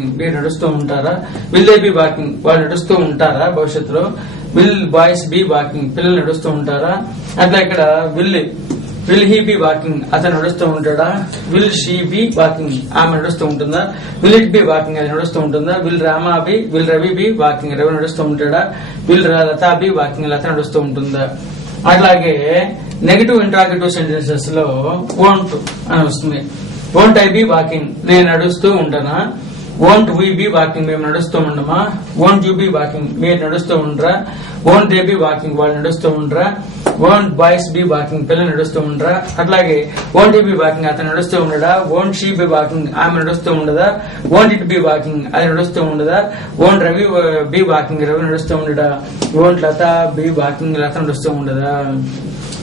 మీరు నడుస్తూ ఉంటారా? విల్ దే బి వాకింగ్, వాళ్ళు నడుస్తూ ఉంటారా భవిష్యత్తులో? విల్ బాయ్స్ బి వాకింగ్, పిల్లలు నడుస్తూ ఉంటారా? అట్లా ఇక్కడ విల్ హీ బి వాకింగ్, అతను నడుస్తూ ఉంటాడా? విల్ షీ బి వాకింగ్, ఆమె నడుస్తూ ఉంటుందా? విల్ ఇట్ బి వాకింగ్, అది నడుస్తూ ఉంటుందా? Will Ravi be walking, Ravi నడుస్తూ ఉంటాడా? Will Lata B walking, Lata నడుస్తూ ఉంటుందా? అట్లాగే నెగటివ్ ఇంట్రాగేటివ్ సెంటెన్సెస్ లో వోంట్ అని వస్తుంది. వోంట్ ఐ బి వాకింగ్, నేను నడుస్తూ ఉంటానా? వోంట్ వీ బి వాకింగ్, మేము నడుస్తూ ఉండమా? వోంట్ యూ బి వాకింగ్, మీరు నడుస్తూ ఉండరా? వోంట్ దే బి వాకింగ్, వాళ్ళు నడుస్తూ ఉండరా? వోంట్ బాయ్స్ బి వాకింగ్, పిల్లలు నడుస్తూ ఉండరా? అట్లాగే వోంట్ ఈ బి వాకింగ్, అతను నడుస్తూ ఉండడా? వోంట్ షీ బి వాకింగ్, ఆమె నడుస్తూ ఉండదా? వోంట్ ఇట్ బి వాకింగ్, అది నడుస్తూ ఉండదా? Won't Ravi be walking, Ravi నడుస్తూ ఉండడా? Won't Lata be walking, Lata నడుస్తూ ఉండదా?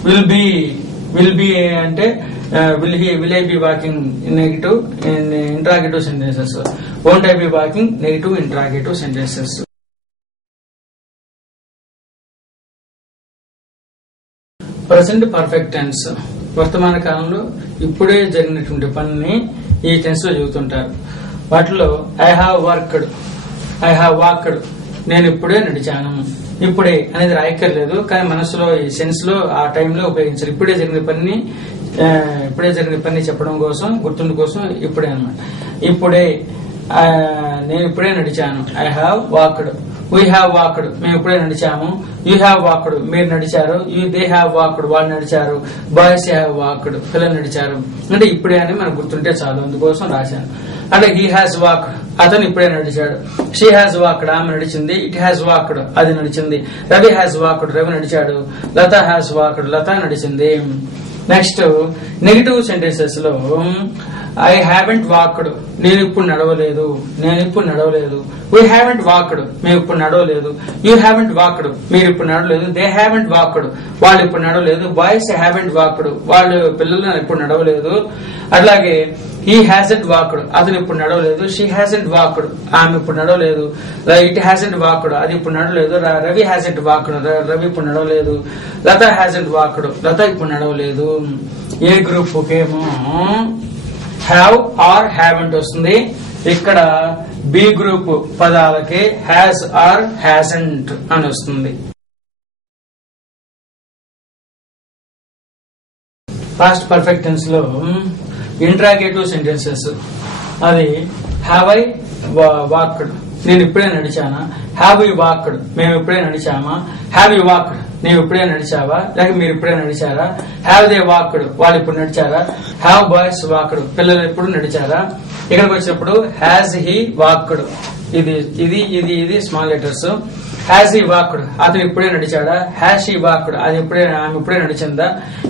విల్ బి అంటే will I be walking negative interrogative sentences. Won't I be walking negative interrogative sentences. Present perfect tense, వర్తమాన కాలంలో ఇప్పుడే జరిగినటువంటి పనిని ఈ టెన్స్ లో చెబుతుంటారు. వాటిలో ఐ హావ్ వాక్డ్, నేను ఇప్పుడే నడిచాను. ఇప్పుడే అనేది రాయక్కర్లేదు, కానీ మనసులో ఈ సెన్స్ లో ఆ టైంలో ఉపయోగించారు. ఇప్పుడే జరిగిన పని చెప్పడం కోసం, గుర్తుండు కోసం ఇప్పుడే అన్నమాట. ఇప్పుడే నేను ఇప్పుడే నడిచాను. I have walked. We have walked, మేము ఇప్పుడే నడిచాము. యూ హ్యావ్ వాక్డ్, మీరు నడిచారు. దే హ్యావ్ వాక్డ్, వాళ్ళు నడిచారు. బాయ్స్ హ్యావ్ వాక్డ్, పిల్లలు నడిచారు. అంటే ఇప్పుడే అని మనకు గుర్తుంటే చాలు, అందుకోసం రాశాను. అంటే హీ హ్యాస్ వాక్డ్, అతను ఇప్పుడే నడిచాడు. షీ హ్యాస్ వాక్డ్, ఆమె నడిచింది. ఇట్ హ్యాస్ వాక్డ్, అది నడిచింది. రవి హ్యాస్ వాక్డ్, రవి నడిచాడు. లత హ్యాస్ వాక్డ్, లత నడిచింది. నెక్స్ట్ నెగటివ్ సెంటెన్సెస్ లో ఐ హ్యావెంట్ వాక్డ్, నేను ఇప్పుడు నడవలేదు. వీ హ్యావెంట్ వాక్డ్, మేము ఇప్పుడు నడవలేదు. యూ హ్యావెంట్ వాక్డ్, మీరు ఇప్పుడు నడవలేదు. దే హ్యావెంట్ వాక్డ్, వాళ్ళు ఇప్పుడు నడవలేదు. బాయ్స్ హ్యావెంట్ వాక్డ్, వాళ్ళు పిల్లలు ఇప్పుడు నడవలేదు. అట్లాగే హీ హ్యాజెంట్ వాక్డ్, అతను ఇప్పుడు నడవలేదు. షీ హ్యాజెంట్ వాక్డ్, ఆమె ఇప్పుడు నడవలేదు. ఇట్ హ్యాజెంట్ వాక్డ్, అది ఇప్పుడు నడవలేదు. రవి హ్యాజెంట్ వాక్డ్, రవి ఇప్పుడు నడవలేదు. లత హ్యాజెంట్ వాక్డ్, లత ఇప్పుడు నడవలేదు. ఏ గ్రూప్ ఏమో హ్యావ్ ఆర్ హ్యావెంట్ వస్తుంది. ఇక్కడ బి గ్రూప్ పదాలకి హ్యాస్ ఆర్ హ్యాజెంట్ అని వస్తుంది. పాస్ట్ పర్ఫెక్ట్ టెన్స్ లో ఇంట్రాగేటివ్ సెంటెన్సెస్, అది హ్యావ్ ఐ వాక్డ్, నేను ఇప్పుడే నడిచానా? హ్యావ్ యూ వాక్డ్, మేము ఇప్పుడే నడిచామా? హ్యావ్ యూ వాక్డ్, నీవు ఇప్పుడే నడిచావా? లేక మీరు ఇప్పుడే నడిచారా? హ్యావ్ దే వాక్డ్, వాళ్ళు ఇప్పుడు నడిచారా? హ్యావ్ బాయ్స్ వాక్డ్, పిల్లలు ఇప్పుడు నడిచారా? ఇక్కడికి వచ్చినప్పుడు హ్యాజ్ హీ వాక్డ్, ఇది small letters. Has he walked, అతను ఇప్పుడే నడిచాడా? హ్యాజ్ షీ వాక్డ్, అది ఆమె ఇప్పుడే నడిచిందా?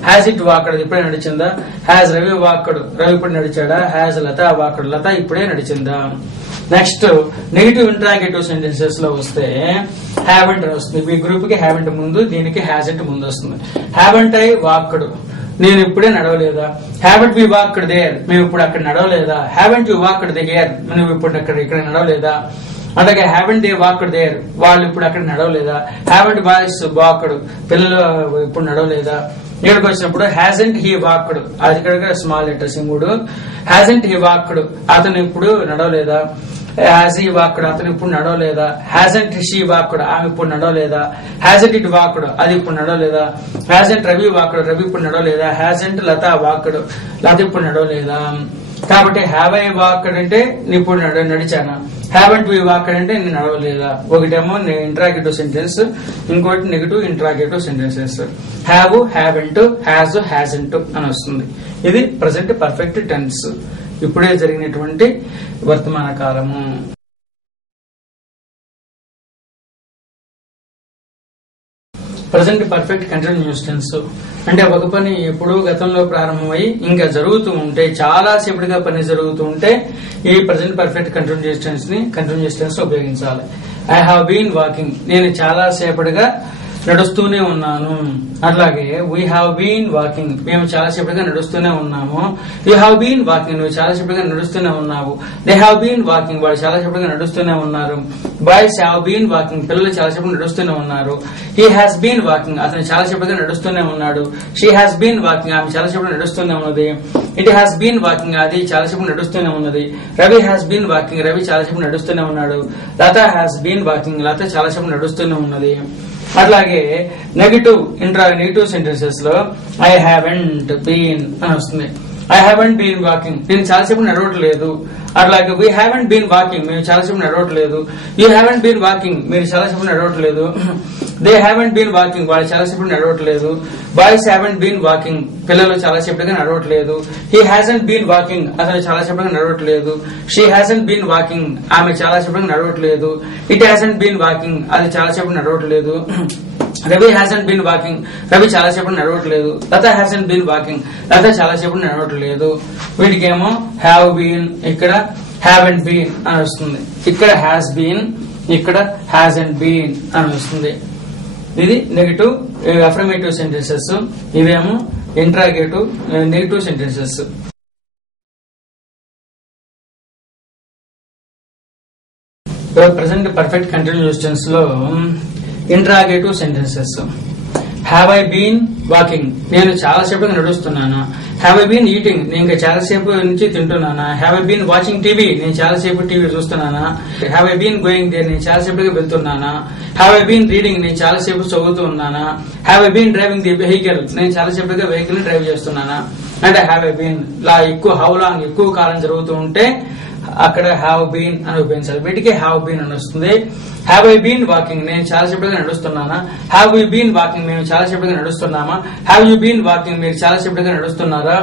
హ్యాజ్ ఇట్ వాక్డ్, అది ఇప్పుడే నడిచిందా? హ్యాజ్ రవి వాక్డ్, రవి ఇప్పుడు నడిచాడా? హ్యాజ్ లత వాక్డ్, లత ఇప్పుడే నడిచిందా? నెక్స్ట్ నెగటివ్ ఇంట్రాగేటివ్ సెంటెన్సెస్ లో వస్తే హ్యావెంట్ వస్తుంది. ఈ గ్రూప్ కి హ్యావెంట్ ముందు, దీనికి హ్యాజెంట్ ముందు వస్తుంది. హ్యావెంట్ ఐ వాక్డ్, నేను ఇప్పుడే నడవలేదా? హ్యావెంట్ వి వాక్డ్ దేర్, మేము ఇప్పుడు అక్కడ నడవలేదా? హ్యావెంట్ యు వాక్డ్ దేర్, నువ్వు ఇప్పుడు ఇక్కడ నడవలేదా? అలాగే హ్యావెంట్ దే వాక్డ్ దేర్, వాళ్ళు ఇప్పుడు అక్కడ నడవలేదా? హ్యావెంట్ బాయ్స్ వాక్డ్, పిల్లలు ఇప్పుడు నడవలేదా? ఇక్కడికి వచ్చినప్పుడు హ్యాజెంట్ హీ వాక్డ్, అది ఇక్కడ స్మాల్ లెటర్స్ ఈ మూడు. హ్యాజెంట్ హీ వాక్డ్, అతను ఇప్పుడు నడవలేదా? హ్యాజ్ హీ వాక్డ్, అతను ఇప్పుడు నడవలేదా? హ్యాజెంట్ షీ వాక్డ్, ఆమె ఇప్పుడు నడవలేదా? హ్యాజెంట్ ఇట్ వాక్డ్, అది ఇప్పుడు నడవలేదా? హ్యాజెంట్ రవి వాక్డ్, రవి ఇప్పుడు నడవలేదా? హ్యాజెంట్ లత వాక్డ్, లత ఇప్పుడు నడవలేదా? కాబట్టి హ్యావ్ ఐ వాక్డ్ అంటే ఇప్పుడు నడిచానా? హ్యావెంట్ వి వాక్డ్ అంటే నేను నడవలేదా? ఒకటేమో ఇంట్రాగేటివ్ సెంటెన్స్, ఇంకోటి negative interrogative sentences. Have, haven't, has, hasn't అని వస్తుంది. ఇది ప్రెసెంట్ పర్ఫెక్ట్ టెన్స్, ఇప్పుడే జరిగినటువంటి వర్తమాన కాలము. ప్రెసెంట్ పర్ఫెక్ట్ కంటిన్యూస్ టెన్స్ అంటే ఒక పని ఎప్పుడూ గతంలో ప్రారంభమై ఇంకా జరుగుతూ ఉంటే, చాలా సేపటిగా పని జరుగుతూ ఉంటే ఈ ప్రెసెంట్ పర్ఫెక్ట్ కంటిన్యూస్ టెన్స్ ని ఉపయోగించాలి. ఐ హావ్ బీన్ వాకింగ్, నేను చాలా సేపటిగా నడుస్తూనే ఉన్నాను. అట్లాగే వీ హ్యావ్ బీన్ వాకింగ్, మేము చాలాసేపుగా నడుస్తూనే ఉన్నాము. యూ హ్యావ్ బీన్ వాకింగ్, నువ్వు చాలాసేపుగా నడుస్తూనే ఉన్నావు. దే హ్యావ్ బీన్ వాకింగ్, వాళ్ళు చాలాసేపుగా నడుస్తూనే ఉన్నారు. బాయ్స్ హ్యావ్ బీన్ వాకింగ్, పిల్లలు చాలాసేపు నడుస్తూనే ఉన్నారు. హీ హ్యాస్ బీన్ వాకింగ్, అతను చాలాసేపుగా నడుస్తూనే ఉన్నాడు. షీ హ్యాస్ బీన్ వాకింగ్, ఆమె చాలాసేపు నడుస్తూనే ఉన్నది. ఇట్ హ్యాస్ బీన్ వాకింగ్, అది చాలాసేపు నడుస్తూనే ఉన్నది. Ravi has been walking, Ravi చాలాసేపు నడుస్తూనే ఉన్నాడు. లత హ్యాస్ బీన్ వాకింగ్, లత చాలాసేపు నడుస్తూనే ఉన్నది. అట్లాగే నెగిటివ్ సెంటెన్సెస్ లో ఐ హావెంట్ బీన్ అని వస్తుంది. ఐ హావెంట్ బీన్ వాకింగ్, నేను చాలాసేపు నడవట్లేదు. అట్లాగే వీ హ్యావెంట్ బీన్ వాకింగ్, మేము చాలాసేపు నడవట్లేదు. యూ హ్యావెంట్ బీన్ వాకింగ్, మీరు చాలాసేపు నడవట్లేదు. దే హ్యావెంట్ బీన్ వాకింగ్, వాళ్ళు చాలాసేపు నడవట్లేదు. బాయ్స్ హ్యావెంట్ బీన్ వాకింగ్, పిల్లలు చాలాసేపుగా నడవట్లేదు. హీ హ్యాజంట్ బీన్ వాకింగ్, అతను చాలాసేపుగా నడవట్లేదు. షీ హ్యాజంట్ బీన్ వాకింగ్, ఆమె చాలాసేపుగా నడవట్లేదు. ఇట్ హ్యాజంట్ బీన్ వాకింగ్, అది చాలాసేపు నడవట్లేదు. Ravi hasn't been walking, Ravi చాలాసేపు నడవట్లేదు. లత హ్యాజంట్ బీన్ వాకింగ్, లత చాలాసేపు నడవట్లేదు. వీటికేమో హ్యావ్ బీన్, ఇక్కడ హ్యావెంట్ బీన్ అని వస్తుంది. ఇక్కడ హ్యాస్ బీన్, ఇక్కడ హ్యాజంట్ బీన్ అని వస్తుంది. ఇది నెగిటివ్ అఫర్మేటివ్ సెంటెన్సెస్. ఇవేమో interrogative negative sentences. Present perfect continuous tense లో interrogative sentences. Have I been walking, నేను చాలాసేపుగా నడుస్తున్నానా. హ్యావ్ ఐ బీన్ ఈటింగ్, నేను ఇంకా చాలాసేపు నుంచి తింటున్నానా. Have I been watching TV, నేను చాలాసేపు టీవీ చూస్తున్నానా. Have I been going there, నేను చాలాసేపుగా వెళ్తున్నానా. హ్యావ్ ఐ బీన్ రీడింగ్, నేను చాలాసేపు చదువుతూ ఉన్నానా. Have I been driving the vehicle, నేను చాలాసేపుగా వెహికల్ డ్రైవ్ చేస్తున్నానా. అంటే హ్యావ్ ఐ బీన్ లా హౌ లాంగ్ ఎక్కువ కాలం జరుగుతూ ఉంటే అక్కడ హ్యావ్ బీన్ అని ఉపయోగించాలి. వీటికి హ్యావ్ బీన్ అని వస్తుంది. హ్యావ్ ఐ బీన్ వాకింగ్, నేను చాలాసేపుగా నడుస్తున్నానా. హ్యావ్ యూ బీన్ వాకింగ్, మేము చాలాసేపుగా నడుస్తున్నామా. హ్యావ్ యూ బీన్ వాకింగ్, మీరు చాలాసేపుగా నడుస్తున్నారా.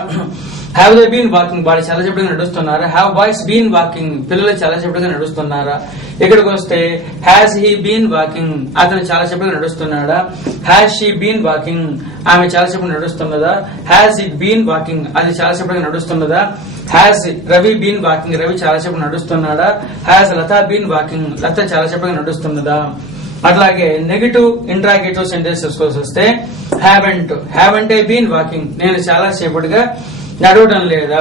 హ్యావ్ దే బీన్ వాకింగ్, వాళ్ళు చాలాసేపుగా నడుస్తున్నారా. హ్యావ్ బాయ్స్ బీన్ వాకింగ్, పిల్లలు చాలాసేపుగా నడుస్తున్నారా. ఇక్కడికి వస్తే హ్యాస్ హీ బీన్ వాకింగ్, అతను చాలాసేపుగా నడుస్తున్నాడా. హ్యాస్ షీ బీన్ వాకింగ్, ఆమె చాలాసేపు నడుస్తున్నదా. హ్యాస్ ఇట్ బీన్ వాకింగ్, అది చాలాసేపుగా నడుస్తున్నదా. Has Ravi been walking, Ravi చాలాసేపు నడుస్తున్నాడా. Has Latha been walking, Latha చాలాసేపుగా నడుస్తున్నదా. అట్లాగే నెగిటివ్ ఇంట్రాగేటివ్ సెంటెన్సెస్ వస్తే హ్యావెంట్ ఐ బీన్ వాకింగ్, నేను చాలాసేపుగా నడవడం లేదా.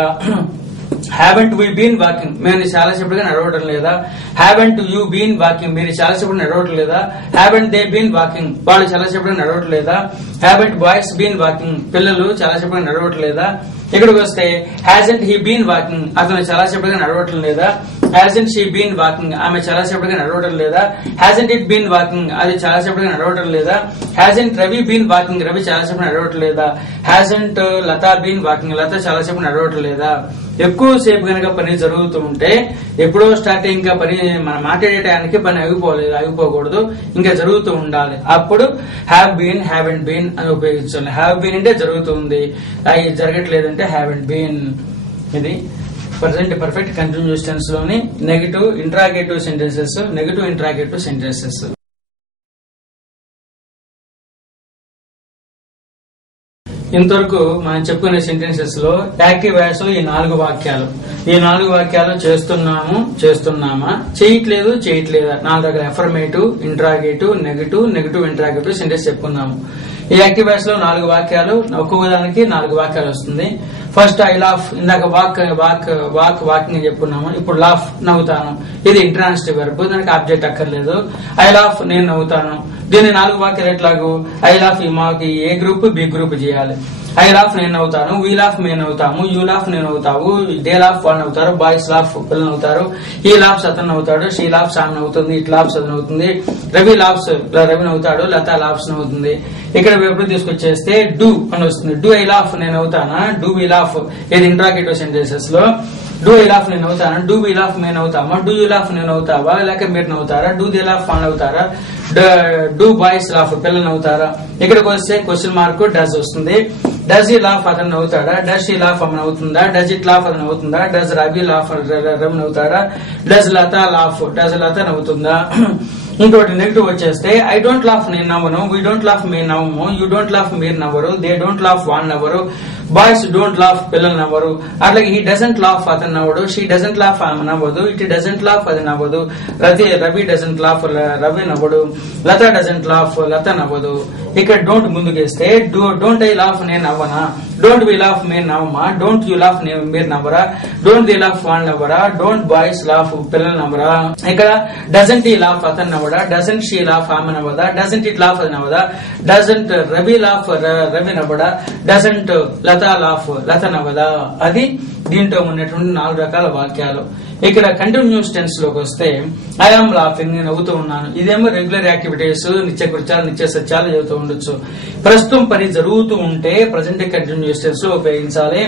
హ్యావెంట్ వీ బీన్ వాకింగ్, మేము చాలాసేపుగా నడవడం లేదా. హ్యావెంట్ యూ బీన్ వాకింగ్, మీరు చాలాసేపు నడవటం లేదా. హ్యావెంట్ దే బీన్ వాకింగ్, వాళ్ళు చాలాసేపుగా నడవటం లేదా. హ్యావెంట్ బాయ్స్ బీన్ వాకింగ్, పిల్లలు చాలాసేపుగా నడవటం లేదా. ఇక్కడికి వస్తే హ్యాజంట్ హీ బీన్ వాకింగ్, అతను చాలాసేపుగా నడవటం లేదా. హ్యాజంట్ షీ బీన్ వాకింగ్, ఆమె చాలాసేపుగా నడవటం లేదా. హ్యాజంట్ ఇట్ బీన్ వాకింగ్, అది చాలాసేపుగా నడవటం లేదా. Hasn't Ravi been walking, Ravi చాలాసేపు నడవటం లేదా. హ్యాజంట్ లతా బీన్ వాకింగ్, లత చాలాసేపు నడవటం లేదా. ఎక్కువసేపు కనుక పని జరుగుతూ ఉంటే ఎప్పుడో స్టార్ట్ ఇంకా పని మనం మాట్లాడేటానికి పని ఆగిపోకూడదు, ఇంకా జరుగుతూ ఉండాలి. అప్పుడు హ్యావ్ బీన్ హ్యావెంట్ బీన్ అని ఉపయోగించాలి. హ్యావ్ బీన్ అంటే జరుగుతుంది, అది జరగట్లేదంటే హ్యావెంట్ బీన్. ఇది ప్రెసెంట్ పర్ఫెక్ట్ కంటిన్యూస్ టెన్స్ లోని negative interrogative sentences, negative interrogative sentences. ఇంతవరకు మనం చెప్పుకునే సెంటెన్సెస్ లో యాక్టివ్ వాయిస్ లో ఈ 4 వాక్యాలు. ఈ 4 వాక్యాలు చేస్తున్నామా, చేయట్లేదా. 4 రకాల affirmative, interrogative, negative interrogative sentence చెప్పుకున్నాము. ఈ యాక్టివ్ వాయిస్ లో 4 వాక్యాలు, ఒక్కొక్క దానికి 4 వాక్యాలు వస్తుంది. ఫస్ట్ ఐ లాఫ్, ఇందాక వాకింగ్ చెప్పుకున్నాము. ఇప్పుడు లాఫ్, నవ్వుతాను. ఇది ఇంట్రాన్సిటివ్ వర్బ్, దానికి ఆబ్జెక్ట్ అక్కర్లేదు. ఐ లాఫ్, నేను నవ్వుతాను. దీన్ని 4 వాక్యాలు ఎట్లాగూ ఐ లాఫ్ మాకు ఏ గ్రూప్ బి గ్రూప్ చేయాలి. ఐ లాఫ్ నేను నవ్వుతాను, వీ లాఫ్ మేము నవ్వుతాము, యూ లాఫ్ నేను నవ్వుతావు, దే లాఫ్ వాళ్ళు నవ్వుతారు, బాయ్స్ లాఫ్ పిల్లలు నవ్వుతారు, హీ లాఫ్స్ అతను నవ్వుతాడు, షీ లాఫ్స్ ఆమె నవ్వుతుంది, ఇట్ లాఫ్స్ అది నవ్వుతుంది, రవి లాఫ్స్ రవి నవ్వుతాడు, లత లాఫ్స్ నవ్వుతుంది. ఇక్కడ ఎప్పుడు తీసుకొచ్చేస్తే డూ అని వస్తుంది. డూ ఐ లాఫ్ నేను నవ్వుతానా, డూ వీ లాఫ్ ఇది ఇంట్రాగేటివ్ సెంటెన్సెస్ లో. డూ ఐ లాఫ్ నేను నవ్వుతానా, డూ వీ లాఫ్ మేము నవ్వుతామా, డూ యూ లాఫ్ నేను నవ్వుతావా, లేక మీరు నవ్వుతారా, డూ దే లాఫ్ వాళ్ళు నవ్వుతారా, డూ బాయ్స్ లాఫ్ పిల్లలు నవ్వుతారా. ఇక్కడికి వస్తే క్వశ్చన్ మార్క్ డస్ వస్తుంది. డస్ ఈ లాఫ్ అతను నవ్వుతాడా, డస్ ఈ లాఫ్ అమ్మ నవ్వుతుందా, డస్ ఇట్ లాఫ్ అతను నవ్వుతుందా, డస్ రవి లాఫ్ రవి నవ్వుతాడా, does Latha laugh does Latha నవ్వుతుందా. ఇంకోటి నెగిటివ్ వచ్చేస్తే ఐ డోంట్ లాఫ్ నేను నవ్వను, వీ డోంట్ లాఫ్ మేము నవ్వము, యూ డోంట్ లాఫ్ మీరు నవ్వరు, దే డోంట్ లాఫ్ వాళ్ళు నవ్వరు, బాయ్స్ డోంట్ లాఫ్ పిల్లలు నవ్వరు. అట్లాగే హీ డజంట్ లాఫ్ అతను నవ్వడు. షీ డజంట్ లాఫ్ ఆమె నవ్వదు. ఇట్ డజంట్ లాఫ్ అది నవ్వదు. రవి డజంట్ లాఫ్ రవి నవ్వడు. లత డజంట్ లాఫ్ లత నవ్వదు. ఇక్కడ డోంట్ ముందుకేస్తే డోంట్ ఐ లాఫ్ నేను నవ్వనా, డోంట్ వి లాఫ్ మీరు నవ్వమా, డోంట్ యూ లాఫ్ మీరు నవ్వరా, డోంట్ ది లాఫ్ వాళ్ళు నవ్వరా, డోంట్ బాయ్స్ లాఫ్ పిల్లలు నవ్వరా. ఇక్కడ డజంట్ ఈ లాఫ్ అతను నవ్వడా, డజంట్ షీ లాఫ్ ఆమె నవ్వదా, డజంట్ ఇట్ లాఫ్ అది నవ్వదా, డజంట్ రవి లాఫ్ రవి నవ్వడా, డజంట్ లత లాఫ్ లత నవ్వదా. అది దీంట్లో ఉన్నటువంటి 4 రకాల వాక్యాలు. ఇక్కడ కంటిన్యూస్ టెన్స్ లోకి వస్తే ఐ ఆమ్ లాఫింగ్ నేను నవ్వుతూ ఉన్నాను. ఇదేమో రెగ్యులర్ యాక్టివిటీస్, నిత్య కృత్యాలు నిత్య సత్యాలు చదువుతూ ఉండొచ్చు. ప్రస్తుతం పని జరుగుతూ ఉంటే ప్రజెంట్ కంటిన్యూస్ టెన్స్ లో ఉపయోగించాలి.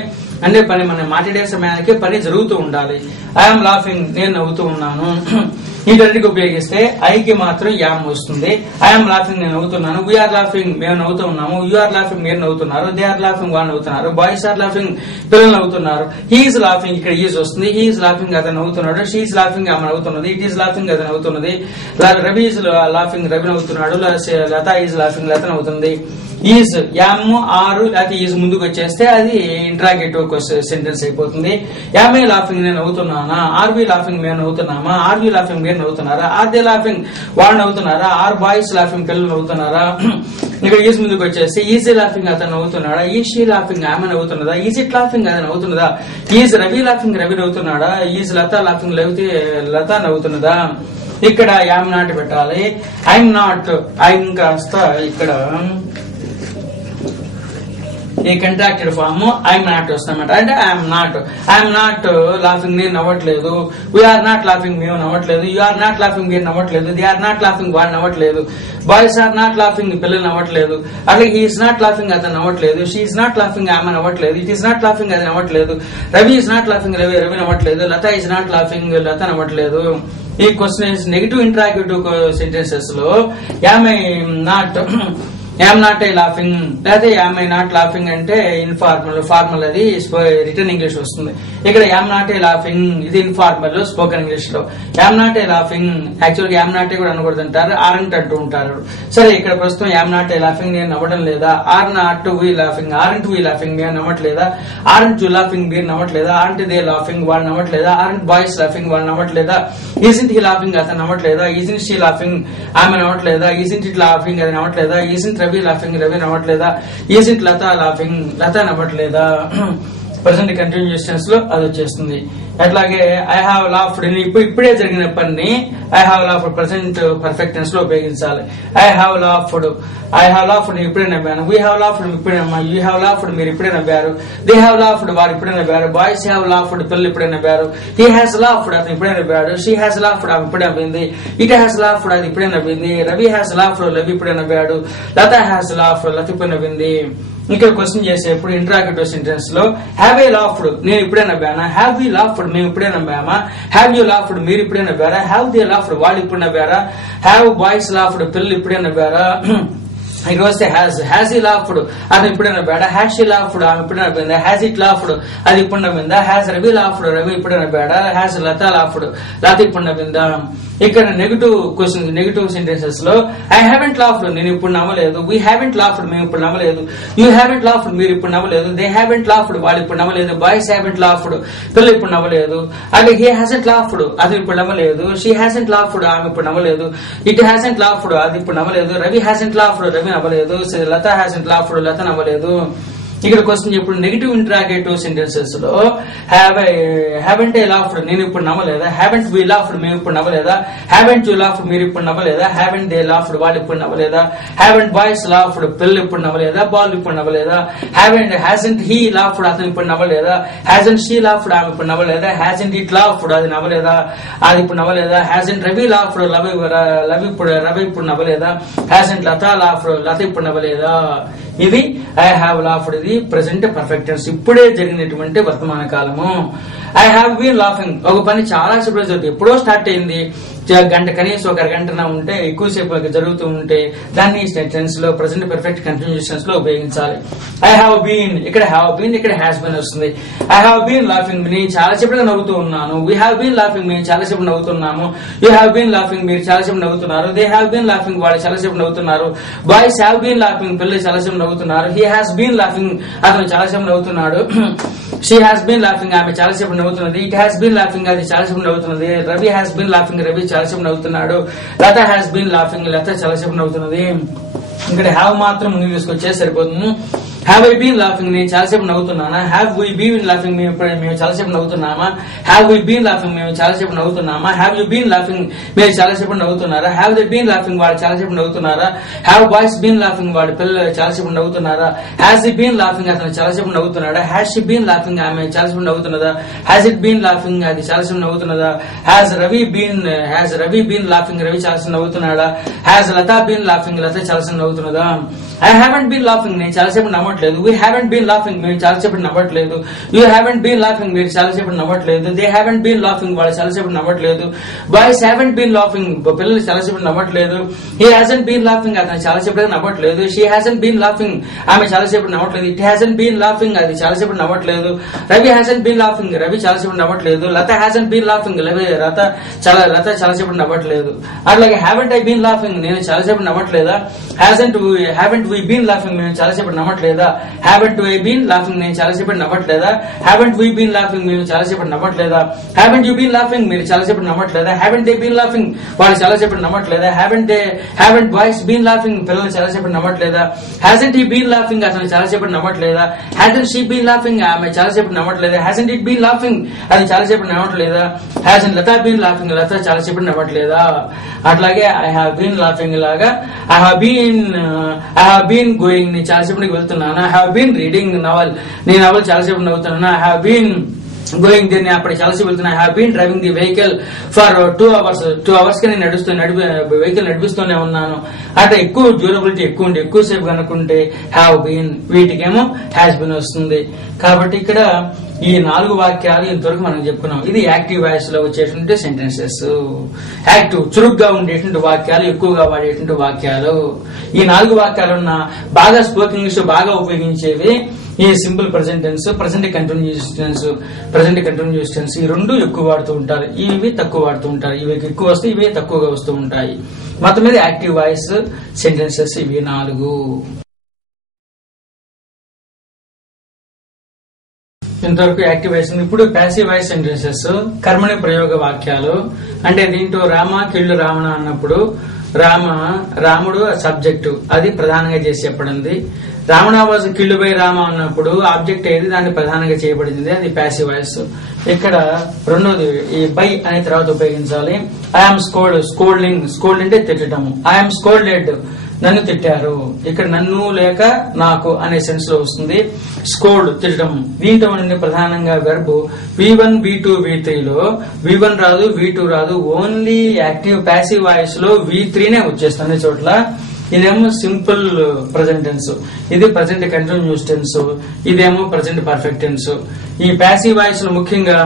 అంటే పని మనం మాట్లాడే సమయానికి పని జరుగుతూ ఉండాలి. ఐ ఆమ్ లాఫింగ్ నేను నవ్వుతూ ఉన్నాను. వీటన్నిటికి ఉపయోగిస్తే ఐకి మాత్రం యామ్ వస్తుంది. ఐఎమ్ లాఫింగ్ నేను నవ్వుతున్నాను. వీఆర్ లాఫింగ్ మేము నవ్వుతూ ఉన్నాము. యూ ఆర్ లాఫింగ్ మీరు నవ్వుతున్నారు. దే ఆర్ లాఫింగ్ వాళ్ళు నవ్వుతున్నారు. బాయ్స్ ఆర్ లాఫింగ్ పిల్లలు నవ్వుతున్నారు. హీఈస్ లాఫింగ్ ఇక్కడ ఈజ్ వస్తుంది. హీఈస్ లాఫింగ్ అతను నవ్వుతున్నాడు. షీఈస్ లాఫింగ్ ఆమె నవ్వుతున్నది. ఇట్ ఈస్ లాఫింగ్ అతను నవ్వుతున్నది. రవి ఈజ్ లాఫింగ్ రవి నవ్వుతున్నాడు. లత ఈజ్ లాఫింగ్ లత నవ్వుతుంది. ఈజ్ యామ్ ఆరు లేకపోతే ఈజ్ ముందుకు వచ్చేస్తే అది ఇంట్రాగేటివ్ సెంటెన్స్ అయిపోతుంది. యామే లాఫింగ్ నేను నవ్వుతున్నానా, ఆర్ వి లాఫింగ్ మేము నవ్వుతున్నామా, ఆర్ వి లాఫింగ్ మీరు నవ్వుతున్నారా, ఆర్ దే లాఫింగ్ వాళ్ళు నవ్వుతున్నారా, ఆర్ బాయ్స్ లాఫింగ్ పిల్లలు నవ్వుతున్నారా. ఇక్కడ ఈజ్ ముందుకు వచ్చేసి ఈజీ లాఫింగ్ అతను నవ్వుతున్నాడా, ఈ షీ లాఫింగ్ ఆమె నవ్వుతున్నదా, ఈజ్ ఇట్ లాఫింగ్ అది నవ్వుతున్నదా, ఈజ్ రవి లాఫింగ్ రవి నవ్వుతున్నాడా, ఈజ్ లత లాఫింగ్ లత నవ్వుతున్నదా. ఇక్కడ యామ్ నాట్ పెట్టాలి. ఐఎమ్ నాట్ ఐఎమ్ కాస్త ఇక్కడ ఈ కంట్రాక్టెడ్ ఫామ్ ఐఎమ్ నాట్ వస్తామట. అంటే ఐఎమ్ నాట్ లాఫింగ్ నేను నవ్వట్లేదు. వీఆర్ నాట్ లాఫింగ్ మేము నవ్వట్లేదు. యూ ఆర్ నాట్ లాఫింగ్ మీరు నవ్వట్లేదు. దే ఆర్ నాట్ లాఫింగ్ వాళ్ళు నవ్వట్లేదు. బాయ్స్ ఆర్ నాట్ లాఫింగ్ పిల్లలు నవ్వట్లేదు. అట్లాగే హీఈస్ నాట్ లాఫింగ్ అతను నవ్వట్లేదు. షీఈస్ నాట్ లాఫింగ్ ఆమె నవ్వట్లేదు. ఇట్ ఈస్ నాట్ లాఫింగ్ అది నవ్వట్లేదు. Ravi is not laughing Ravi నవ్వట్లేదు. Latha is not laughing Latha నవ్వట్లేదు. ఈ క్వశ్చన్ నెగిటివ్ ఇంటరాక్టివ్ సెంటెన్సెస్ లో యామ్ నాట్ ఏ లాఫింగ్ లేకపోతే యామ్ ఐ నాట్ లాఫింగ్ అంటే ఫార్మల్ అది రిటర్న్ ఇంగ్లీష్ వస్తుంది. ఇక్కడ యామ్ నాట్ ఏ లాఫింగ్ ఇది ఇన్ఫార్మల్ స్పోకెన్ ఇంగ్లీష్ లో. యామ్ నాట్ ఏ లాఫింగ్ యాక్చువల్గా యామ్ నాట్ ఏ కూడా అనకూడదు అంటారు, ఆర్ంట్ అంటూ ఉంటారు. సరే ఇక్కడ ప్రస్తుతం యామ్ నాట్ ఏ లాఫింగ్ నేను నవ్వడం లేదా, are not we laughing aren't we laughing నేను నవ్వట్లేదా, ఆర్ంట్ యు లాఫింగ్ మీరు నవ్వట్లేదా, ఆర్ంట్ దే లాఫింగ్ వాళ్ళు నవ్వట్లేదా, ఆర్ంట్ బాయ్స్ లాఫింగ్ వాళ్ళు నవ్వట్లేదా, ఈజంట్ హీ లాఫింగ్ అతను నవ్వట్లేదా, ఈజంట్ షీ లాఫింగ్ ఆమె నవ్వట్లేదా, ఈజంట్ ఇట్ లాఫింగ్ అది నవ్వట్లేదా, ఈజంట్ రవి లాఫింగ్ రవి నవ్వట్లేదా, ఈజంట్ లత లాఫింగ్ లత నవ్వట్లేదా. ప్రెసెంట్ కంటిన్యూస్ టెన్స్ లో అది వచ్చేస్తుంది. అట్లాగే ఐ హావ్ లాఫ్డ్ ఇప్పుడే జరిగిన పని I have laughed present perfect tense లో ఉపయోగించాలి. ఐ హావ్ లాఫ్డ్ ఇప్పుడే నవ్వాను. వీ హావ్ లాఫ్డ్ ఇప్పుడే నవ్వాను. యూ హావ్ లాఫ్డ్ మీరు ఇప్పుడే నవ్వారు. దే హావ్ లాఫ్డ్ వారు ఇప్పుడే నవ్వారు. బాయ్స్ హ్యావ్ లాఫ్డ్ పిల్లలు ఇప్పుడే నవ్వారు. హీ హాస్ లాఫ్డ్ అతను ఇప్పుడే నవ్వాడు. షీ హాస్ లాఫ్డ్ ఆమె ఇప్పుడే నవ్వింది. ఇట్ హాస్ లాఫ్డ్ అది ఇప్పుడే నవ్వింది. రవి హాస్ లాఫ్డ్ రవి ఇప్పుడే నవ్వాడు. లత హాస్ లాఫ్డ్ లత ఇప్పుడే నవ్వింది. ఇక్కడ క్వశ్చన్ చేసేప్పుడు ఇంటరాగేటివ్ సెంటెన్స్ లో హ్యావ్ ఏ లాఫ్డ్ నేను ఇప్పుడే నవ్వానా, హ్యావ్ వి లాఫ్డ్ మేము ఇప్పుడే నవ్వామా, హ్యావ్ యూ లాఫ్డ్ మీరు ఇప్పుడే నవ్వారా, హ్యావ్ దే లాఫ్డ్ వాళ్ళు ఇప్పుడు నవ్వారా, హ్యావ్ బాయ్స్ లాఫ్డ్ పిల్లలు ఇప్పుడే నవ్వారా. ఇక్కడ వస్తే హ్యాస్ ఈ లాఫ్డ్ అతను ఇప్పుడే నవ్వాడా, హ్యాష్ ఈ లాఫ్డ్ ఆమె ఇప్పుడే నవ్విందా, హ్యాస్ ఇట్ లాఫ్డ్ అది ఇప్పుడు నవ్విందా, హ్యాస్ రవి లాఫ్డ్ రవి ఇప్పుడే నవ్వాడా, హ్యాస్ లత లాఫ్డ్ లత ఇప్పుడు నవ్విందా. ఇక్కడ నెగిటివ్ క్వశ్చన్ నెగిటివ్ సెంటెన్సెస్ లో ఐ హావెంట్ లాఫ్డ్ నేను ఇప్పుడు నవ్వలేదు. వీ హావెంట్ లాఫ్డ్ మేము ఇప్పుడు నవ్వలేదు. యూ హావెంట్ లాఫ్డ్ మీరు ఇప్పుడు నవ్వలేదు. దే హావెంట్ లాఫ్డ్ వాళ్ళు ఇప్పుడు నవ్వలేదు. బాయ్స్ హావెంట్ లాఫ్డ్ పిల్లలు ఇప్పుడు నవ్వలేదు. అదే హీ హాజెంట్ లాఫ్డ్ అతను ఇప్పుడు నవ్వలేదు. షీ హాజెంట్ లాఫ్డ్ ఆమె ఇప్పుడు నవ్వలేదు. ఇట్ హాజెంట్ లాఫ్డ్ అది ఇప్పుడు నవ్వలేదు. రవి హాజెంట్ లాఫ్డ్ రవి నవ్వలేదు. లత హాజెంట్ లాఫ్డ్ లత నవ్వలేదు. ఇక్కడ క్వశ్చన్ ఇప్పుడు నెగిటివ్ ఇంటరాగేటివ్ సెంటెన్సెస్ లో హ్యావెంట్ ఏ లాఫ్డ్ నేను ఇప్పుడు నవ్వలేదా, హ్యావెంట్ వి లాఫ్డ్ మేము ఇప్పుడు నవ్వలేదా, హ్యావెంట్ యూ లాఫ్డ్ మీరు ఇప్పుడు నవ్వలేదా, హ్యావెంట్ దే లాఫ్డ్ వాళ్ళు ఇప్పుడు నవ్వలేదా, హ్యావెంట్ బాయ్స్ లాఫ్డ్ పిల్లలు ఇప్పుడు నవ్వలేదా, బాల్ ఇప్పుడు నవ్వలేదా, హ్యాజెంట్ హీ లాఫ్డ్ అతను ఇప్పుడు నవ్వలేదా, హ్యాజెంట్ షీ లాఫ్డ్ ఆమె ఇప్పుడు నవ్వలేదా, హ్యాజెంట్ ఇట్ లాఫ్డ్ అది నవ్వలేదా అది ఇప్పుడు నవ్వలేదా, హ్యాజెంట్ రవి లాఫ్డ్ రవి ఇప్పుడు నవ్వలేదా, హ్యాజెంట్ లత లాఫ్డ్ లత ఇప్పుడు నవ్వలేదా. ఇది ఐ హావ్ లాఫ్డ్ ఇది ప్రెసెంట్ పర్ఫెక్ట్ టెన్స్ ఇప్పుడే జరిగినటువంటి వర్తమాన కాలము. ఐ హావ్ బీన్ లాఫింగ్ ఒక పని చాలా సేపు ఎప్పుడో స్టార్ట్ అయింది. గంట కనీసం ఒక అరగంట ఉంటే ఎక్కువసేపు జరుగుతూ ఉంటే దాన్ని టెన్స్ లో ప్రెసెంట్ పర్ఫెక్ట్ కంటిన్యూస్ టెన్స్ లో ఉపయోగించాలి. ఐ హావ్ బీన్, ఇక్కడ హ్యావ్ బీన్, ఇక్కడ హ్యాస్ బీన్ వస్తుంది. ఐ హావ్ బీన్ లాఫింగ్, నేను చాలాసేపుగా నవ్వుతూ ఉన్నాను. వీ హ్యావ్ బీన్ లాఫింగ్, మేము చాలాసేపు నవ్వుతున్నాము. యూ హ్యావ్ బీన్ లాఫింగ్, మీరు చాలాసేపు నవ్వుతున్నారు. దే హ్యావ్ బీన్ లాఫింగ్, వాళ్ళు చాలాసేపు నవ్వుతున్నారు. బాయ్స్ హ్యావ్ బీన్ లాఫింగ్, పిల్లలు చాలాసేపు నవ్వుతున్నారు. హీ హ్యాస్ బీన్ లాఫింగ్, అతను చాలాసేపు నవ్వుతున్నాడు. షీ హ్యాస్ బీన్ లాఫింగ్, ఆమె చాలాసేపు నవ్వుతున్నది. ఇట్ హ్యాస్ బీన్ లాఫింగ్, అది చాలాసేపు నవ్వుతున్నది. Ravi has been laughing, Ravi చాలాసేపు నవ్వుతున్నాడు. Latha has been laughing, Latha చాలాసేపు నవ్వుతున్నది. ఇక్కడ హ్యావ్ మాత్రం ముందుకు తీసుకొచ్చే సరిపోతుంది. హ్యావ్ ఐ బీన్ లాఫింగ్, నేను చాలాసేపు నవ్వుతున్నానా. హ్యావ్ వీ బీన్ లాఫింగ్, మేము చాలాసేపు నవ్వుతున్నామా. హ్యావ్ వీ బీన్ లాఫింగ్, మేము చాలాసేపు నవ్వుతున్నామా. హ్యావ్ యూ బీన్ లాఫింగ్, మీరు చాలాసేపు నవ్వుతున్నారా. హ్యావ్ దే బీన్ లాఫింగ్, వాళ్ళు చాలాసేపు నవ్వుతున్నారా. హ్యావ్ బాయ్స్ బీన్ లాఫింగ్, వాళ్ళ పిల్లలు చాలాసేపు నవ్వుతున్నారా. హ్యాస్ ఇట్ బీన్ లాఫింగ్, అతను చాలాసేపు నవ్వుతున్నాడా. హ్యాస్ షీ బీన్ లాఫింగ్, ఆమె చాలాసేపు నవ్వుతున్నదా. హ్యాస్ ఇట్ బీన్ లాఫింగ్, అది చాలాసేపు నవ్వుతున్నదా. Has Ravi been laughing, Ravi చాలాసేపు నవ్వుతున్నాడా. Has Lata been laughing, Latha చాలాసేపు నవ్వుతున్నదా. ఐ హావెంట్ బీన్ లాఫింగ్, నేను చాలాసేపు నవ్వట్లేదు. వీ హ్యావెంట్ బీన్ లాఫింగ్, మేము చాలాసేపు నవ్వట్లేదు. యూ హ్యావెంట్ బీన్ లాఫింగ్, మీరు చాలాసేపు నవ్వట్లేదు. దే హ్యావెంట్ బీన్ లాఫింగ్, వాళ్ళు చాలాసేపు నవ్వట్లేదు. బాయ్స్ హ్యావెంట్ బీన్ లాఫింగ్, పిల్లలు చాలాసేపు నవ్వట్లేదు. హీ హాజంట్ బీన్ లాఫింగ్, అతను చాలాసేపు నవ్వట్లేదు. షీ హాజంట్ బీన్ లాఫింగ్, ఆమె చాలాసేపు నవ్వట్లేదు. ఇట్ హాజంట్ బీన్ లాఫింగ్, అది చాలాసేపు నవ్వట్లేదు. Ravi hasn't been laughing, Ravi చాలాసేపు నవ్వట్లేదు. లత హాజంట్ బీన్ లాఫింగ్, లత చాలాసేపు నవ్వట్లేదు. అట్లాగే హ్యావెంట్ ఐ బీన్ లాఫింగ్, నేను చాలాసేపు నవ్వట్లేదా. హ్యావెంట్ వీ బీన్ లాఫింగ్, మేము చాలాసేపు నవ్వట్లేదా. హ్యావెంట్ ఐ బీన్ లాఫింగ్, నేను చాలాసేపు నవ్వట్లేదా. హ్యావెంట్ వీ బీన్ లాఫింగ్, మేము చాలాసేపు నవ్వట్లేదా. హ్యావెంట్ యూ బీన్ లాఫింగ్, మీరు చాలాసేపు నవ్వట్లేదా. హ్యావెంట్ దే బీన్ లాఫింగ్, వాళ్ళు చాలాసేపు నవ్వట్లేదా. హ్యావెంట్ బాయ్స్ బీన్ లాఫింగ్, పిల్లలు చాలాసేపు నవ్వట్లేదా. హ్యాజంట్ ఈ బీన్ లాఫింగ్, అతను చాలాసేపు నవ్వట్లేదా. హ్యాజంట్ షీ బీన్ లాఫింగ్, ఆమె చాలాసేపు నవ్వట్లేదా. హ్యాజంట్ ఇట్ బీన్ లాఫింగ్, అది చాలాసేపు నవ్వట్లేదా. Hasn't Lata been laughing, Latha చాలాసేపు నవ్వట్లేదా. అట్లాగే ఐ హావ్ బీన్ లాఫింగ్ లాగా ఐ హావ్ బీన్ గోయింగ్, నేను చాలాసేపు వెళ్తున్నాను. I have been reading novel, నేను నవల్ చాలాసేపు నవ్వుతున్నాను. I have been going there, నేను అప్పుడు చాలాసేపు వెళ్తున్నా. I have been driving the vehicle for 2 hours. 2 hours కి నేను వెహికల్ నడిపిస్తూనే ఉన్నాను. అంటే ఎక్కువ డ్యూరబిలిటీ ఎక్కువ ఉండి ఎక్కువసేపు కనుక్కుంటే హ్యావ్ బీన్, వీటికేమో హ్యాస్ బీన్ వస్తుంది. కాబట్టి ఇక్కడ ఈ 4 వాక్యాలు ఇంతవరకు మనం చెప్పుకున్నాం. ఇది యాక్టివ్ వాయిస్ లో వచ్చేటువంటి సెంటెన్సెస్. యాక్టివ్ చురుగ్గా ఉండేటువంటి వాక్యాలు, ఎక్కువగా వాడేటువంటి వాక్యాలు. ఈ 4 వాక్యాలున్న బాగా స్పోకెన్ ఇంగ్లీష్ బాగా ఉపయోగించేవి ఈ simple present tense, present continuous tense. ఈ 2 ఎక్కువ వాడుతూ ఉంటారు, ఇవి తక్కువ వాడుతూ ఉంటారు. ఇవి ఎక్కువ వస్తే ఇవి తక్కువగా వస్తూ ఉంటాయి. మొత్తం మీద యాక్టివ్ వాయిస్ సెంటెన్సెస్ ఇవి 4. ఇంతవరకు యాక్టివ్ వాయిస్. ఇప్పుడు ప్యాసివ్ వాయిస్ సెంటెన్సెస్, కర్మని ప్రయోగ వాక్యాలు. అంటే దీంట్లో రామ కిళ్ళు రావణ అన్నప్పుడు రాముడు సబ్జెక్టు, అది ప్రధానంగా చేసి చెప్పడింది. Ravana was killed by Rama అన్నప్పుడు ఆబ్జెక్ట్ ఏది దాన్ని ప్రధానంగా చేయబడింది, అది ప్యాసివ్ వాయిస్. ఇక్కడ రెండోది ఈ బై అనే తర్వాత ఉపయోగించాలి. ఐఎమ్ స్కోల్డ్ అంటే తిట్టడము. ఐఎమ్ స్కోల్డెడ్, నన్ను తిట్టారు. ఇక్కడ నన్ను లేక నాకు అనే సెన్స్ లో వస్తుంది. స్కోల్డ్ తిట్టడం. దీంట్లో ప్రధానంగా వెర్బ్ V1 V2 V3 లో V1 రాదు, V2 రాదు. ఓన్లీ యాక్టివ్ ప్యాసివ్ వాయిస్ లో V3నే వచ్చేస్తుంది చోట్ల. ఇదేమో సింపుల్ ప్రెసెంట్ టెన్స్, ఇది ప్రెసెంట్ కంటిన్యూస్ టెన్స్, ఇదేమో ప్రెసెంట్ పర్ఫెక్ట్ టెన్స్. ఈ ప్యాసివ్ వాయిస్ లో ముఖ్యంగా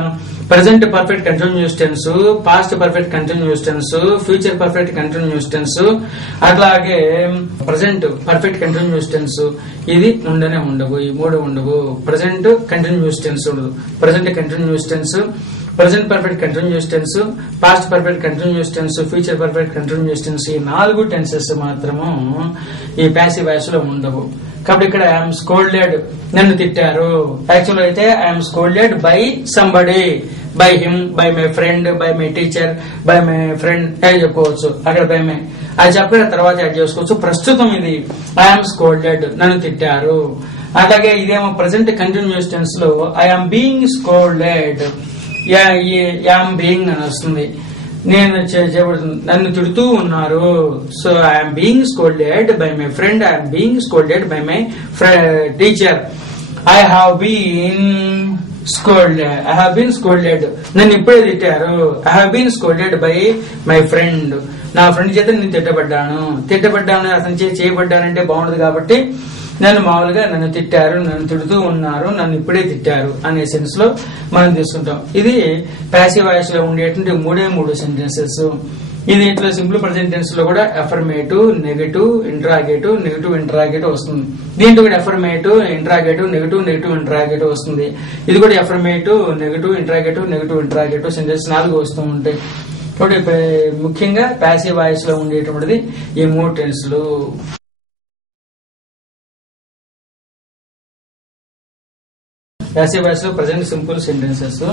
present perfect continuous tense, past perfect continuous tense, future perfect continuous tense, అట్లాగే ప్రెసెంట్ పర్ఫెక్ట్ కంటిన్యూస్ టెన్స్. ఇది ఉండవు, ఈ 3 ఉండవు. ప్రెసెంట్ కంటిన్యూస్ టెన్స్ ఉండదు. Present continuous tense, present perfect continuous tense, past perfect continuous tense, future perfect continuous tense. ఈ 4 tenses మాత్రము ఈ passive voice లో ఉండవు. కాబట్టి ఇక్కడ ఐఎమ్ స్కోల్డెడ్, నన్ను తిట్టారు. యాక్చువల్ అయితే I'm scolded by somebody, by him, by my friend, by my teacher, by my friend అని చెప్పుకోవచ్చు. అక్కడ బై మై అది చెప్పిన తర్వాత యాడ్ చేసుకోవచ్చు. ప్రస్తుతం ఇది ఐఎమ్ స్కోల్డెడ్, నన్ను తిట్టారు. అలాగే ఇదేమో ప్రెసెంట్ కంటిన్యూస్ టెన్స్ లో I'm being scolded, am being అని వస్తుంది. నేను నన్ను తిడుతూ ఉన్నారు. So I'm being scolded by my friend, I'm being scolded by my teacher. I have been scolded, నన్ను ఇప్పుడే తిట్టారు. I have been scolded by my friend, నా ఫ్రెండ్ చేత నేను తిట్టబడ్డాను. అతను చేయబడ్డానంటే బాగుండదు కాబట్టి నన్ను తిట్టారు, నన్ను తిడుతూ ఉన్నారు, నన్ను ఇప్పుడే తిట్టారు అనే సెన్స్ లో మనం తీసుకుంటాం. ఇది ప్యాసివ్ వాయిస్ లో ఉండేటువంటి 3 సెంటెన్సెస్. ఇది ఇట్లా సింపుల్ ప్రెసెంట్ టెన్స్ లో కూడా affirmative, negative, interrogative, negative interrogative వస్తుంది. దీంట్లో కూడా affirmative, interrogative, negative, negative interrogative వస్తుంది. ఇది కూడా affirmative, negative, interrogative, negative interrogative sentence 4 వస్తూ ఉంటాయి. కాబట్టి ముఖ్యంగా ప్యాసివ్ వాయిస్ లో ఉండేటువంటిది ఈ 3 టెన్స్లు. ప్యాసివ్ వాయిస్ లో present simple sentences.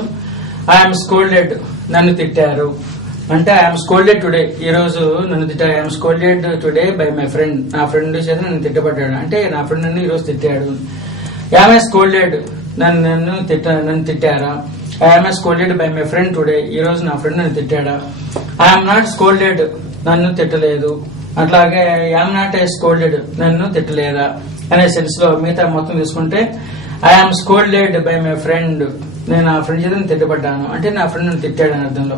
I'm scolded, నన్ను తిట్టారు అంటే ఐఎమ్ స్కోల్డెడ్ టుడే, ఈ రోజు నన్ను తిట్టారు. I'm scolded today by my friend, నా ఫ్రెండ్ చేత నన్ను తిట్టబడ్డాడు అంటే నా ఫ్రెండ్ నన్ను ఈ రోజు తిట్టాడు. ఐఎమ్ స్కోల్డెడ్, నన్ను తిట్టారా. I'm scolded by my friend today, ఈ రోజు నా ఫ్రెండ్ నన్ను తిట్టాడా. ఐఎమ్ నాట్ స్కోల్డెడ్, నన్ను తిట్టలేదు. అట్లాగే ఐఎమ్ నాట్ స్కోల్డెడ్, నన్ను తిట్టలేదా అనే సెన్స్ లో మిగతా మొత్తం తీసుకుంటే I'm scolded by my friend, నేను నా ఫ్రెండ్ చేత తిట్టబడ్డాను అంటే నా ఫ్రెండ్ నన్ను తిట్టాడు అని అర్థంలో.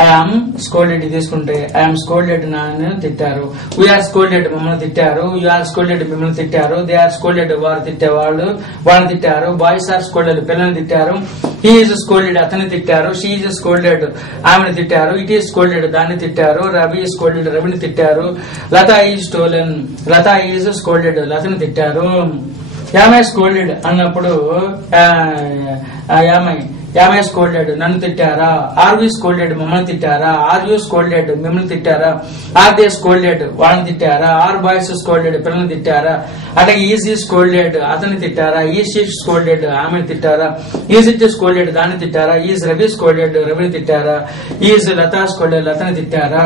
ఐఎమ్ స్కోల్డెడ్ తీసుకుంటే ఐఎమ్ స్కోల్డెడ్, నన్ను తిట్టారు. వీఆర్ స్కోల్డెడ్, మమ్మల్ని తిట్టారు. యూఆర్ స్కోల్డెడ్, మిమ్మల్ని తిట్టారు. దే ఆర్ స్కోల్డెడ్, వారు తిట్టేవాళ్ళు వాళ్ళని తిట్టారు. బాయ్స్ ఆర్ స్కోల్డెడ్, పిల్లల్ని తిట్టారు. హీ ఈజ్ స్కోల్డెడ్, అతన్ని తిట్టారు. షీ ఈజ్ స్కోల్డెడ్, ఆమెను తిట్టారు. ఇట్ ఈజ్ స్కోల్డెడ్, దాన్ని తిట్టారు. రవి స్కోల్డెడ్, రవిని తిట్టారు. Latha is stolen, Latha is scolded, లతని తిట్టారు. యామై స్కోల్డెడ్ అన్నప్పుడు యామై స్కోల్డెడ్, నన్ను తిట్టారా. ఆర్ వి స్కోల్డెడ్, మమ్మల్ని తిట్టారా. ఆర్ యూ స్కోల్డెడ్, మిమ్మల్ని తిట్టారా. ఆర్ దే స్కోల్డెడ్, వాళ్ళని తిట్టారా. ఆర్ బాయ్స్ స్కోల్డెడ్, పిల్లల్ని తిట్టారా. అలాగే ఈజ్ ఈ స్కోల్డెడ్, అతన్ని తిట్టారా. ఈజ్ షీ స్కోల్డెడ్, ఆమెను తిట్టారా. ఈజ్ ఇట్ స్కోల్డెడ్, దాన్ని తిట్టారా. ఈజ్ రవి స్కోల్డెడ్, రవిని తిట్టారా. ఈజ్ లతా స్కోల్డెడ్, లతని తిట్టారా.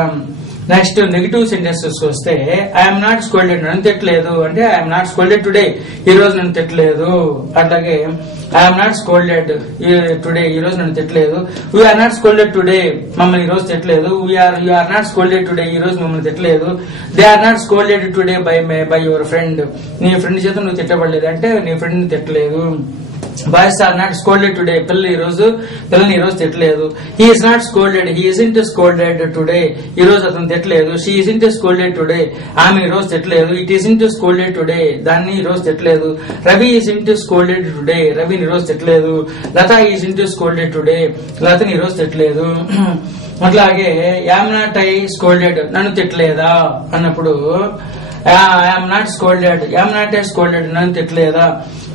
నెక్స్ట్ నెగిటివ్ సెంటెన్సెస్ వస్తే ఐఎమ్ నాట్ స్కోల్డెడ్, నన్ను తిట్టలేదు అంటే ఐఎమ్ నాట్ స్కోల్డెడ్ టుడే, ఈ రోజు నన్ను తిట్టలేదు. అట్లాగే ఐఎమ్ నాట్ స్కోల్డెడ్ టుడే, ఈ రోజు నన్ను తిట్టలేదు. వీఆర్ నాట్ స్కోల్డెడ్ టుడే, మమ్మల్ని ఈ రోజు తిట్టలేదు. You are not scolded today, ఈ రోజు మమ్మల్ని తిట్టలేదు. They are not scolded today by your friend, నీ ఫ్రెండ్ చేత నువ్వు తిట్టబడలేదు అంటే నీ ఫ్రెండ్ ని తిట్టలేదు. Boys are not scolded today, పిల్లల్ని ఈ రోజు తిట్టలేదు. He is not scolded, he isn't scolded today, ఈ రోజు అతను తిట్టలేదు. షీ ఇజంట్ స్కోల్డెడ్ టుడే, ఆమె ఈ రోజు తిట్టలేదు. ఇట్ ఇజంట్ స్కోల్డెడ్ టుడే, దాన్ని ఈ రోజు తిట్టలేదు. రవి ఇజంట్ స్కోల్డెడ్ టుడే, రవిని ఈ రోజు తిట్టలేదు. లత ఇజంట్ స్కోల్డెడ్ టుడే, లతని ఈ రోజు తిట్టలేదు. అట్లాగే యామ్ నాట్ ఐ స్కోల్డెడ్, నన్ను తిట్టలేదా అన్నప్పుడు I'm not scolded, am not I scolded, నన్ను తిట్టలేదా.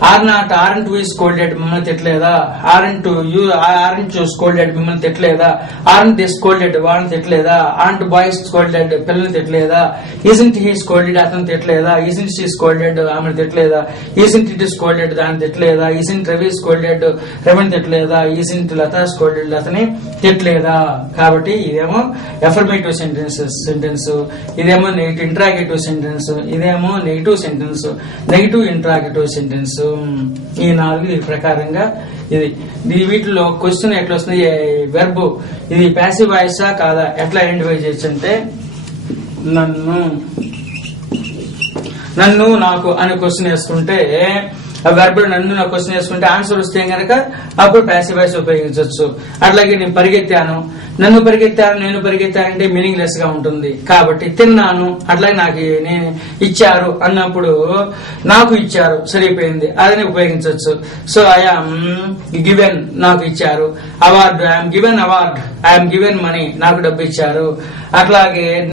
ఆర్ంట్ వి స్కోల్డెడ్, మిమ్మల్ని తిట్టలేదా. ఆర్ంట్ యూ స్కోల్డెడ్, మిమ్మల్ని తిట్టలేదా. ఆర్ంట్ దే స్కోల్డెడ్, వాళ్ళని తిట్టలేదా. ఆర్ంట్ బాయ్స్ స్కోల్డెడ్, పిల్లల్ని తిట్టలేదా. ఈజంట్ హీ స్కోల్డెడ్, అతను తిట్టలేదా. ఈజంట్ షీ స్కోల్డెడ్, ఆమెను తిట్టలేదా. ఈజంట్ ఇట్ స్కోల్డెడ్, దాన్ని తిట్టలేదా. ఈజంట్ రవి స్కోల్డెడ్, రవిని తిట్టలేదా. ఈజంట్ లతా స్కోల్డెడ్, లతని తిట్టలేదా. కాబట్టి ఇదేమో ఎఫర్మేటివ్ సెంటెన్స్, ఇదేమో నెగిటివ్ ఇంట్రాగేటివ్ సెంటెన్స్, ఇదేమో negative sentence, negative interrogative sentence. ఈ 4 ప్రకారంగా ఇది వీటిలో క్వశ్చన్ ఎట్లా వస్తుంది, వెర్బ్ ఇది ప్యాసివ్ వాయిసా కాదా ఎట్లా ఐడెంటిఫై చేయొచ్చు అంటే నన్ను నాకు అని క్వశ్చన్ వేసుకుంటే వెర్బ్ నన్ను నా క్వశ్చన్ వేసుకుంటే ఆన్సర్ వస్తే గనక అప్పుడు ప్యాసివ్ వాయిస్ ఉపయోగించవచ్చు. అట్లాగే నేను పరిగెత్తాను, నన్ను పరిగెత్తాను, నేను పరిగెత్తానంటే మీనింగ్ లెస్ గా ఉంటుంది. కాబట్టి తిన్నాను, అట్లాగే నాకు నేను ఇచ్చారు అన్నప్పుడు నాకు ఇచ్చారు సరిపోయింది, అదని ఉపయోగించవచ్చు. సో ఐఎమ్ గివెన్, నాకు ఇచ్చారు. Award, I'm given award, I'm given money, నాకు డబ్బు ఇచ్చారు. అట్లాగే